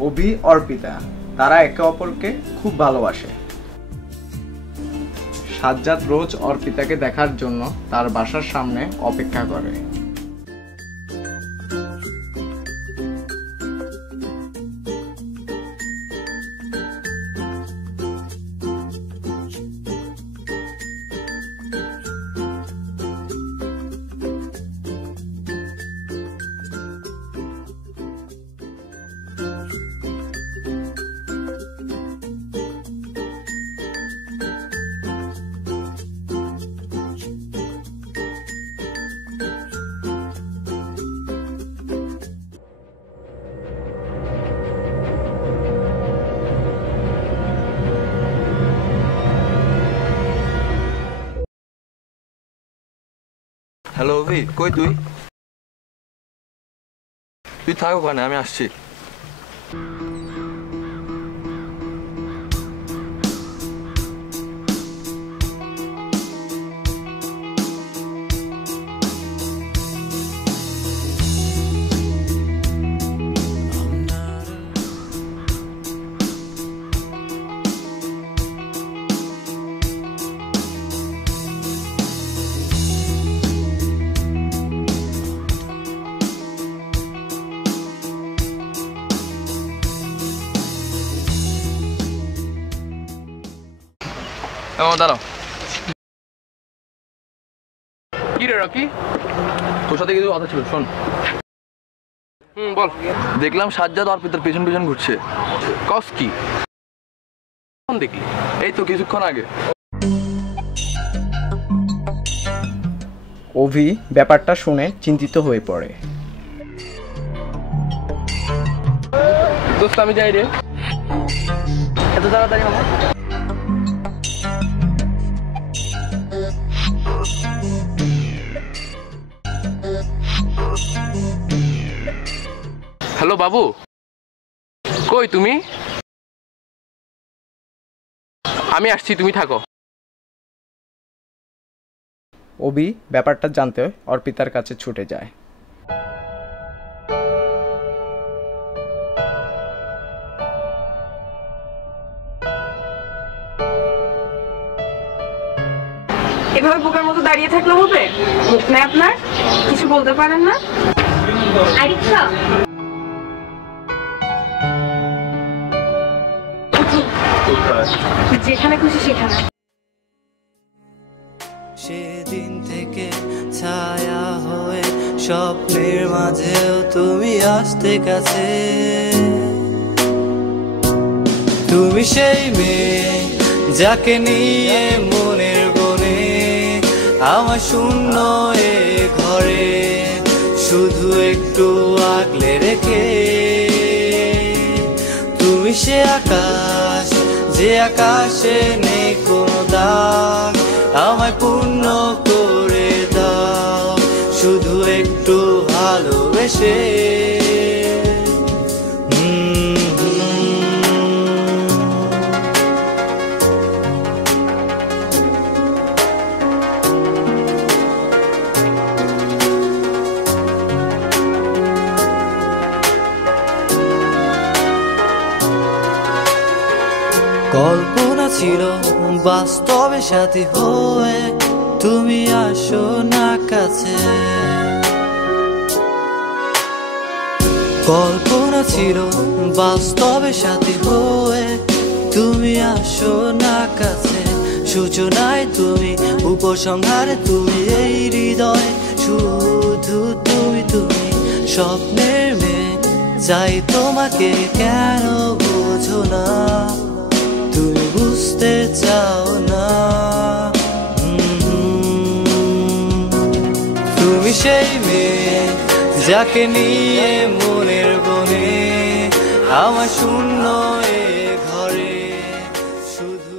অভি অর্পিতা, তারা একে অপরকে খুব ভালোবাসে। সাজ্জাদ রোজ অর্পিতাকে দেখার জন্য তার বাসার সামনে অপেক্ষা করে। হ্যালো অভি কই তুই? তুই থাক ওখানে আমি আসছি। দাঁড়াও। কি রে রকি? তোর সাথে কিছু কথা ছিল শোন। হুম বল। দেখলাম সাজ্জাদ অর্পিতার পেছন পেছন ঘুরছে। কস কি? কোন দেখলি এই তো কিছুক্ষণ আগে। অভি ব্যাপারটা শুনে চিন্তিত হয়ে পড়ে। দোস্ত আমি যাই রে। এত তাড়াতাড়ি আমার? হ্যালো বাবু। কই তুমি? আমি আসছি তুমি থাকো। অভি ব্যাপারটা জানতে অর্পিতার কাছে ছুটে যায়। এভাবে বোকার মতো দাঁড়িয়ে থাকলে হবে? মুখ নেই আপনার? কিছু বলতে পারেন না? আরিফা সেদিন থেকে ছায়া হয়ে স্বপ্নের মাঝেও তুমি আসতে কাছে তুমি সেই মেয়ে যাকে নিয়ে মনের গনে আমার শূন্য এ ঘরে শুধু একটু আগলে রেখে। তুমি সে আকাশ আকাশে নেই কোনো দাগ আমায় পূর্ণ করে দাও। শুধু একটু ভালোবেসে ছিল বাস্তবে সাথী হয়ে তুমি আসো না কাছে। কল্পনা ছিল বাস্তবে সাথী হয়ে তুমি আসো না কাছে। সূচনায় তুমি, উপসংহারে তুমি, এই হৃদয় শুধু তুমি তুমি। স্বপ্নের মেয়ে, চাই তোমাকে কেন বোঝো না? যাকে নিয়ে মনের বনে আমার শূন্য এ ঘরে শুধু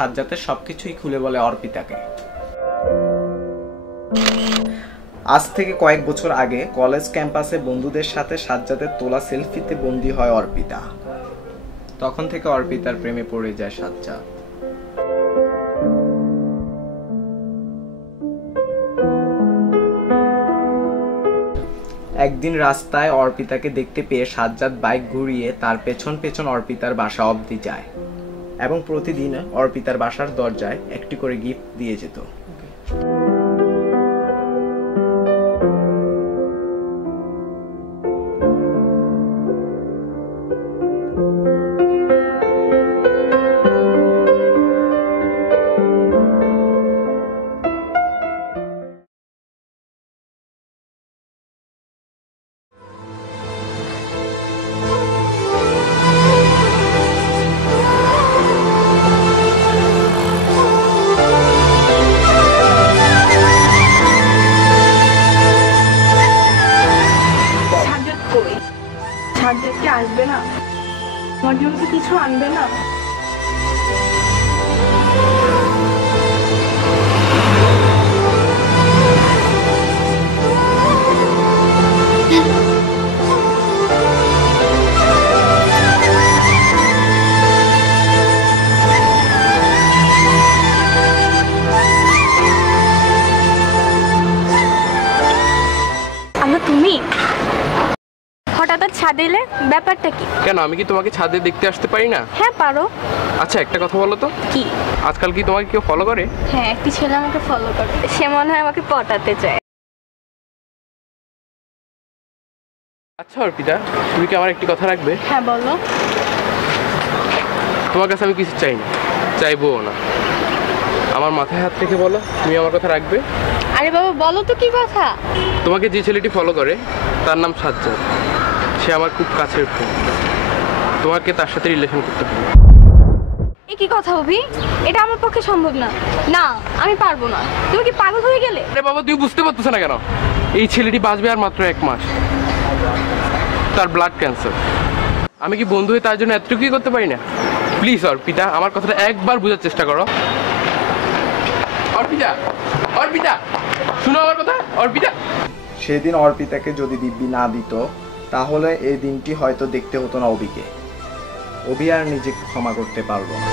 সাজ্জাদের সবকিছুই খুলে বলে অর্পিতাকে। আজ থেকে কয়েক বছর আগে কলেজ ক্যাম্পাসে বন্ধুদের সাথে সাজ্জাদের তোলা সেলফিতে বন্দী হয় অর্পিতা। তখন থেকে অর্পিতার প্রেমে পড়ে যায় সাজ্জাদ একদিন রাস্তায় অর্পিতাকে দেখতে পেয়ে সাজ্জাদ বাইক ঘুরিয়ে তার পেছন পেছন অর্পিতার বাসা অবধি যায়। এবং প্রতিদিন অর্পিতার বাসার দরজায় একটি করে গিফট দিয়ে যেত। আসবে না। আমার জন্য কি কিছু আনবে না। এলে ব্যাপারটা কি? কেন আমি কি তোমাকে ছাদে দেখতে আসতে পারি না? হ্যাঁ পারো। আচ্ছা একটা কথা বলো তো। কি? আজকাল কি তোমাকে কেউ ফলো করে? হ্যাঁ একটি ছেলে আমাকে ফলো করে। সে মনে হয় আমাকে পটাতে চায়। আচ্ছা অর্পিতা তুমি কি আমার একটি কথা রাখবে? হ্যাঁ বলো। তোমার কাছে আমি কিছু চাই না চাইবও না। আমার মাথায় হাত থেকে বলো তুমি আমার কথা রাখবে? আরে বাবা বলো তো কি কথা? তোমাকে যে ছেলেটি ফলো করে তার নাম সাজ্জাদ। সে আমার খুব কাছের ফ্রেন্ড তোমাকে তার সাথে রিলেশন করতে হবে। এ কি কথা অভি এটা আমার পক্ষে সম্ভব না। না আমি পারব না। তুমি কি পাগল হয়ে গেলে? আরে বাবা তুই বুঝতে পারতেছ না কেন? এই ছেলেটি বাঁচবে আর মাত্র এক মাস। তার ব্লাড ক্যান্সার আমি কি বন্ধু হয়ে তার জন্য এতটুকুই করতে পারি না? প্লিজ অর্পিতা আমার কথাটা একবার বোঝার চেষ্টা করো। অর্পিতা অর্পিতা শুনো আমার কথা অর্পিতা। সেদিন অর্পিতাকে যদি দিব্যি না দিত তাহলে এই দিনটি হয়তো দেখতে হতো না অবিকে। অবি আর নিজেকে ক্ষমা করতে পারল না।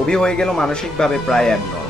অভি হয়ে গেল মানসিকভাবে প্রায় একদম